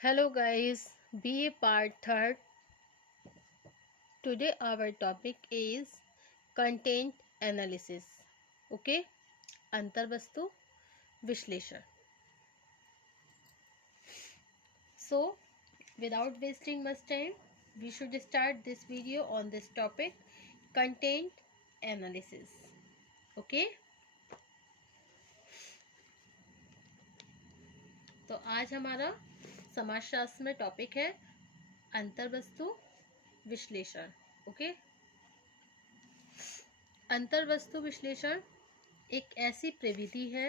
Hello guys, BA part 3rd. Today our topic is content analysis. Okay? अंतर्वस्तु विश्लेषण. So, without wasting much time, we should start this video on this topic, content analysis. Okay? तो आज हमारा समाजशास्त्र में topic है अंतर्वस्तु विश्लेषण. Okay? अंतर्वस्तु विश्लेषण एक ऐसी प्रविधि है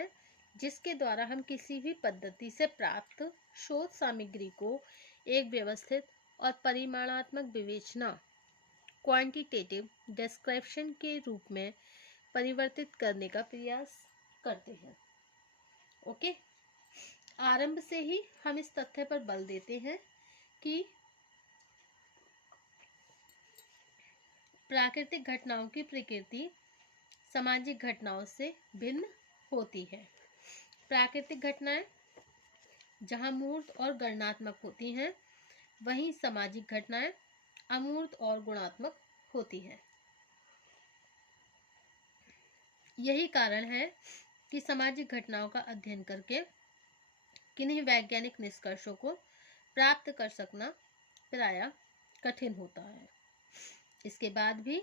जिसके द्वारा हम किसी भी पद्धति से प्राप्त शोध सामग्री को एक व्यवस्थित और परिमाणात्मक विवेचना क्वांटिटेटिव डिस्क्रिप्शन के रूप में परिवर्तित करने का प्रयास करते हैं. ओके, आरंभ से ही हम इस तथ्य पर बल देते हैं कि प्राकृतिक घटनाओं की प्रकृति सामाजिक घटनाओं से भिन्न होती है. प्राकृतिक घटनाएं जहां मूर्त और गणनात्मक होती हैं, वहीं सामाजिक घटनाएं अमूर्त और गुणात्मक होती हैं. यही कारण है कि सामाजिक घटनाओं का अध्ययन करके किन्हीं वैज्ञानिक निष्कर्षों को प्राप्त कर सकना प्रायः कठिन होता है. इसके बाद भी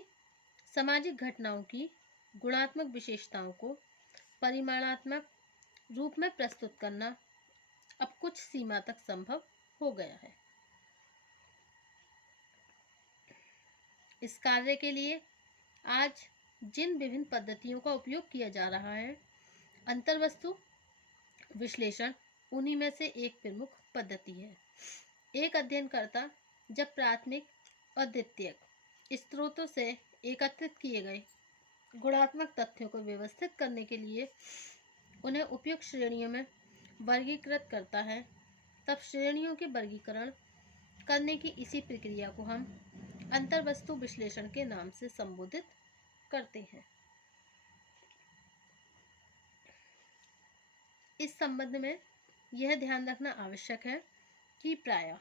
सामाजिक घटनाओं की गुणात्मक विशेषताओं को परिमाणात्मक रूप में प्रस्तुत करना अब कुछ सीमा तक संभव हो गया है. इस कार्य के लिए आज जिन विभिन्न पद्धतियों का उपयोग किया जा रहा है, अंतर्वस्तु विश्लेषण उन्हीं में से एक प्रमुख पद्धति है. एक अध्ययनकर्ता जब प्राथमिक और द्वितीयक स्रोतों से एकत्रित किए गए गुणात्मक तथ्यों को व्यवस्थित करने के लिए उन्हें उपयुक्त श्रेणियों में वर्गीकृत करता है, तब श्रेणियों के वर्गीकरण करने की इसी प्रक्रिया को हम अंतर्वस्तु विश्लेषण के नाम से संबोधित करते हैं. इस संबंध में यह ध्यान रखना आवश्यक है कि प्रायः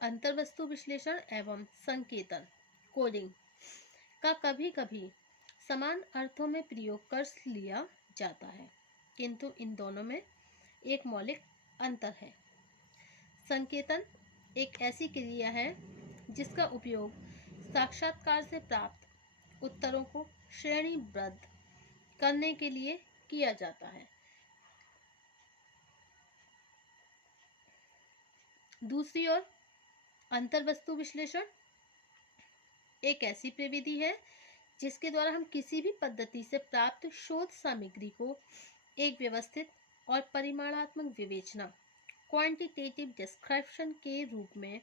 अंतर्वस्तु विश्लेषण एवं संकेतन कोडिंग का कभी कभी समान अर्थों में प्रयोग कर लिया जाता है, किंतु इन दोनों में एक मौलिक अंतर है. संकेतन एक ऐसी क्रिया है जिसका उपयोग साक्षात्कार से प्राप्त उत्तरों को श्रेणीबद्ध करने के लिए किया जाता है. दूसरी ओर अंतर्वस्तु विश्लेषण एक ऐसी प्रविधि है जिसके द्वारा हम किसी भी पद्धति से प्राप्त शोध सामग्री को एक व्यवस्थित और परिमाणात्मक विवेचना क्वांटिटेटिव डिस्क्रिप्शन के रूप में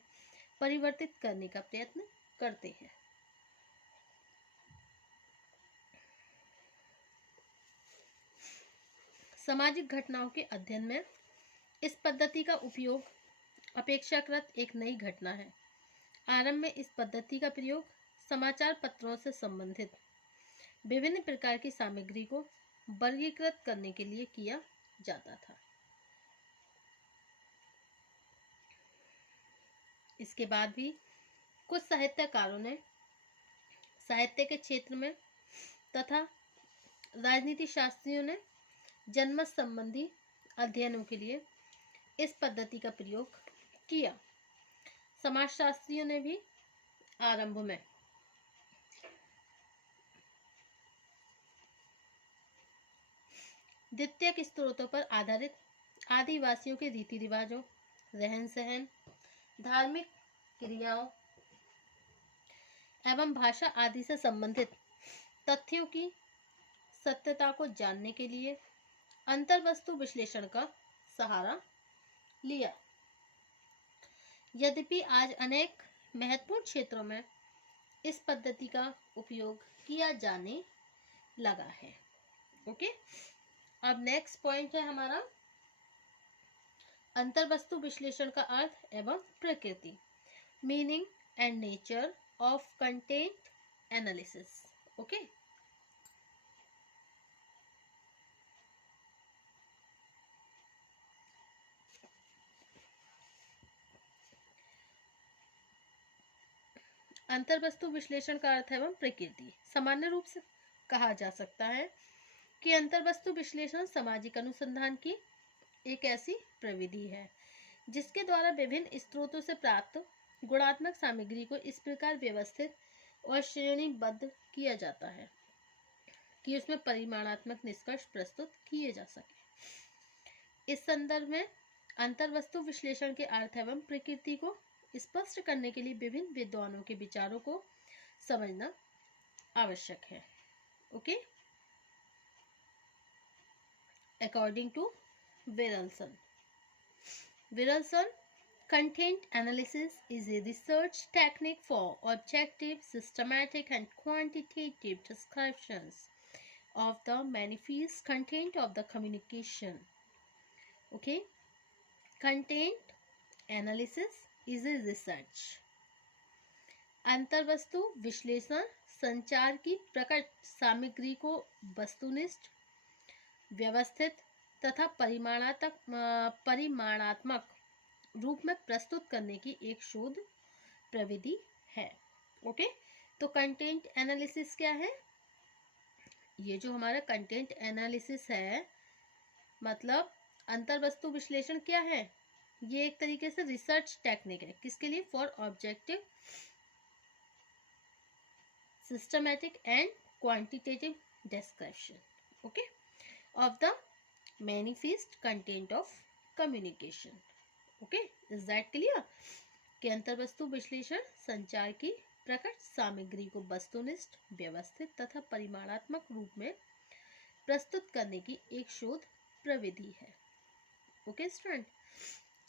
परिवर्तित करने का प्रयत्न करते हैं. सामाजिक घटनाओं के अध्ययन में इस पद्धति का उपयोग अपेक्षाकृत एक नई घटना है. आरंभ में इस पद्धति का प्रयोग समाचार पत्रों से संबंधित विभिन्न प्रकार की सामग्री को वर्गीकृत करने के लिए किया जाता था. इसके बाद भी कुछ साहित्यकारों ने साहित्य के क्षेत्र में तथा राजनीति शास्त्रियों ने जनमत संबंधी अध्ययनों के लिए इस पद्धति का प्रयोग किया. समाजशास्त्रियों ने भी आरंभ में द्वितीयक स्रोतों पर आधारित आदिवासियों के रीति रिवाजों, रहन सहन, धार्मिक क्रियाओं एवं भाषा आदि से संबंधित तथ्यों की सत्यता को जानने के लिए अंतर्वस्तु विश्लेषण का सहारा लिया. यद्यपि आज अनेक महत्वपूर्ण क्षेत्रों में इस पद्धति का उपयोग किया जाने लगा है. ओके, अब नेक्स्ट पॉइंट है हमारा अंतर्वस्तु विश्लेषण का अर्थ एवं प्रकृति, meaning and nature of content analysis. Okay, अंतर्वस्तु विश्लेषण का अर्थ एवं प्रकृति। सामान्य रूप से कहा जा सकता है कि अंतर्वस्तु विश्लेषण सामाजिक अनुसंधान की एक ऐसी प्रविधि है जिसके द्वारा विभिन्न स्रोतों से प्राप्त गुणात्मक सामग्री को इस प्रकार व्यवस्थित और श्रेणीबद्ध किया जाता है कि उसमें परिमाणात्मक निष्कर्ष प्रस्तुत किए जा सके। इस संदर्भ में अंतर्वस्तु विश्लेषण के अर्थ एवं प्रकृति को स्पष्ट करने के लिए विभिन्न विद्वानों के विचारों को समझना आवश्यक है। Okay, according to Berelson, content analysis is a research technique for objective, systematic and quantitative descriptions of the manifest content of the communication. Okay, content analysis is a research. अंतर्वस्तु विश्लेषण संचार की प्रकट सामग्री को वस्तुनिष्ठ, व्यवस्थित तथा परिमाणात्मक रूप में प्रस्तुत करने की एक शोध प्रविधि है। ओके, तो कंटेंट एनालिसिस क्या है? ये जो हमारा कंटेंट एनालिसिस है, मतलब अंतर्वस्तु विश्लेषण क्या है? ये एक तरीके से रिसर्च टेक्निक है। किसके लिए? For objective, systematic and quantitative description, okay, of the manifest content of communication. Okay, is that clear? कि अंतर्वस्तु विश्लेषण संचार की प्रकट सामग्री को वस्तुनिष्ठ, व्यवस्थित तथा परिमाणात्मक रूप में प्रस्तुत करने की एक शोध प्रविधि है। ओके स्टूडेंट,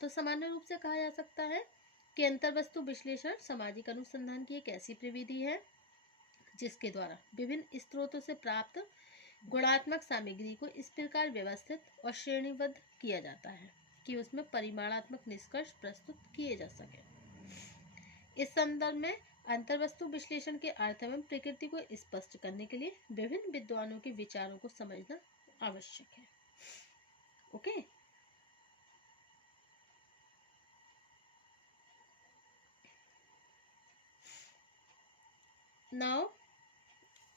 तो सामान्य रूप से कहा जा सकता है कि अंतर्वस्तु विश्लेषण सामाजिक अनुसंधान की एक ऐसी प्रविधि है जिसके द्वारा विभिन्न स्रोतों से प्राप्त गुणात्मक सामग्री को इस प्रकार व्यवस्थित और श्रेणीबद्ध किया जाता है कि उसमें परिमाणात्मक निष्कर्ष प्रस्तुत किए जा सके। इस संदर्भ में अंतर्वस्तु विश्लेषण के अर्थ एवं प्रकृति को स्पष्ट करने के लिए विभिन्न विद्वानों के विचारों को समझना आवश्यक है। Okay, now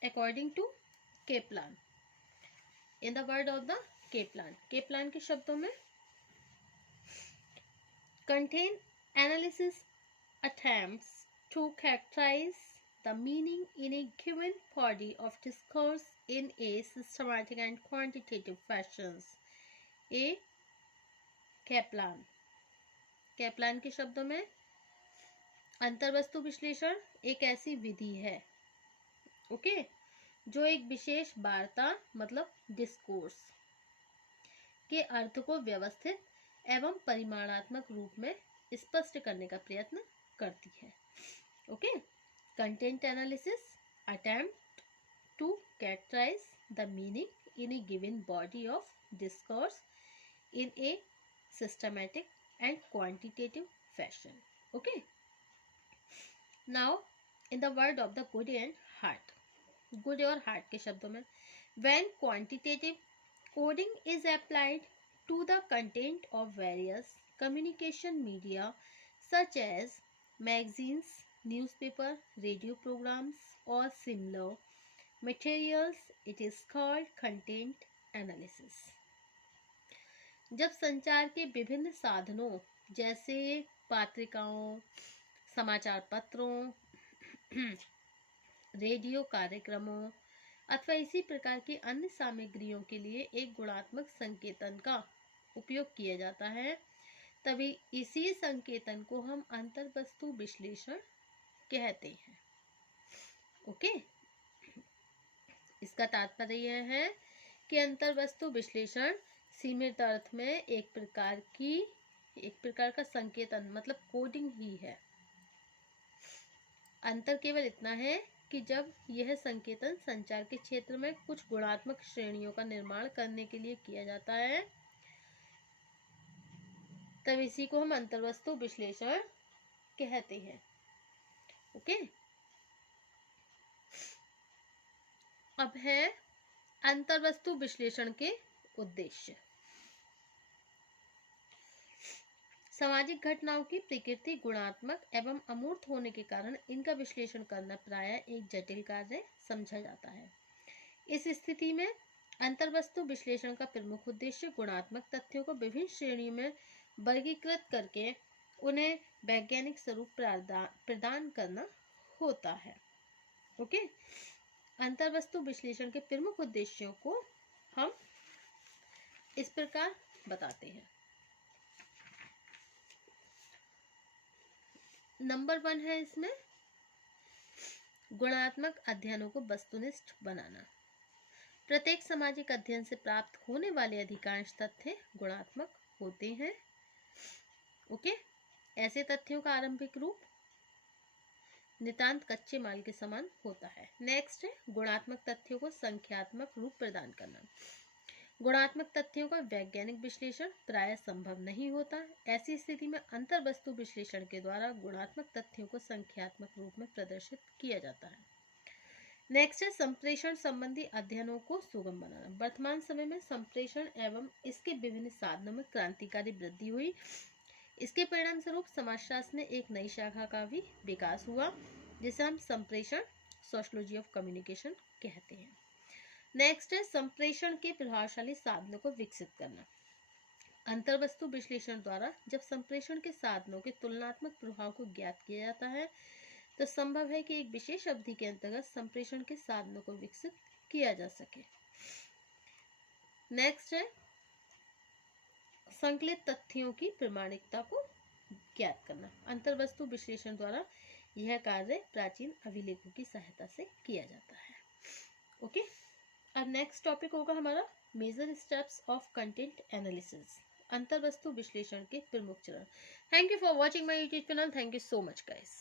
according to Kaplan, in the word of the Kaplan, Kaplan के शब्दों में content analysis attempts to characterize the meaning in a given body of discourse in a systematic and quantitative fashions. A Kaplan, Kaplan के शब्दों में अंतर्वस्तु विश्लेषण एक ऐसी विधि है, ओके, जो एक विशेष वार्ता मतलब डिस्कोर्स के अर्थ को व्यवस्थित एवं परिमाणात्मक रूप में स्पष्ट करने का प्रयत्न करती है। Okay, content analysis attempt to characterize the meaning in a given body of discourse in a systematic and quantitative fashion. Okay, now in the word of the Goode and Hart, Goode और Hart के शब्दों में when quantitative coding is applied to the content of various communication media such as magazines, newspaper, radio programs or similar materials, it is called content analysis. जब संचार के विभिन्न साधनों जैसे पत्रिकाओं, समाचार पत्रों, रेडियो कार्यक्रमों अथवा इसी प्रकार की अन्य सामग्रियों के लिए एक गुणात्मक संकेतन का उपयोग किया जाता है, तभी इसी संकेतन को हम अंतर्वस्तु विश्लेषण कहते हैं। ओके, इसका तात्पर्य यह है कि अंतर्वस्तु विश्लेषण सीमित अर्थ में एक प्रकार का संकेतन मतलब कोडिंग ही है। अंतर केवल इतना है कि जब यह संकेतन संचार के क्षेत्र में कुछ गुणात्मक श्रेणियों का निर्माण करने के लिए किया जाता है, तब इसी को हम अंतर्वस्तु विश्लेषण कहते हैं। ओके, अब है अंतर्वस्तु विश्लेषण के उद्देश्य। सामाजिक घटनाओं की प्रकृति गुणात्मक एवं अमूर्त होने के कारण इनका विश्लेषण करना प्रायः एक जटिल कार्य समझा जाता है। इस स्थिति में अंतर्वस्तु विश्लेषण का प्रमुख उद्देश्य गुणात्मक तथ्यों को विभिन्न श्रेणियों में वर्गीकृत करके उन्हें वैज्ञानिक स्वरूप प्रदान करना होता है। ओके, अंतर्वस्तु विश्लेषण के प्रमुख उद्देश्यों को हम इस प्रकार बताते हैं। नंबर 1 है इसमें गुणात्मक अध्ययनों को वस्तुनिष्ठ बनाना। प्रत्येक सामाजिक अध्ययन से प्राप्त होने वाले अधिकांश तथ्य गुणात्मक होते हैं। ओके, ऐसे तथ्यों का आरंभिक रूप नितांत कच्चे माल के समान होता है। नेक्स्ट है गुणात्मक तथ्यों को संख्यात्मक रूप प्रदान करना। गुणात्मक तथ्यों का वैज्ञानिक विश्लेषण प्रायः संभव नहीं होता। ऐसी स्थिति में अंतर्वस्तु विश्लेषण के द्वारा गुणात्मक तथ्यों को संख्यात्मक रूप में प्रदर्शित किया जाता है। नेक्स्ट है संप्रेषण संबंधी अध्ययनों को सुगम बनाना। वर्तमान समय में संप्रेषण एवं इसके विभिन्न साधनों में क्रांतिकारी वृद्धि हुई। इसके परिणाम स्वरूप समाजशास्त्र में एक नई शाखा का भी विकास हुआ जिसे हम संप्रेषण सोशियोलॉजी ऑफ कम्युनिकेशन कहते हैं। नेक्स्ट है संप्रेषण के प्रभावशाली साधनों को विकसित करना। अंतर्वस्तु विश्लेषण द्वारा जब संप्रेषण के साधनों के तुलनात्मक प्रभाव को ज्ञात किया जाता है तो संभव है कि एक विशेष अवधि के अंतर्गत संप्रेषण के साधनों को विकसित किया जा सके। नेक्स्ट है संकलित तथ्यों की प्रामाणिकता को ज्ञात करना। अंतर्वस्तु विश्लेषण द्वारा यह कार्य प्राचीन अभिलेखों की सहायता से किया जाता है। ओके, अब नेक्स्ट टॉपिक होगा हमारा major steps of content analysis. अंतर्वस्तु विश्लेषण के प्रमुख चरण। Thank you for watching my YouTube channel. Thank you so much guys.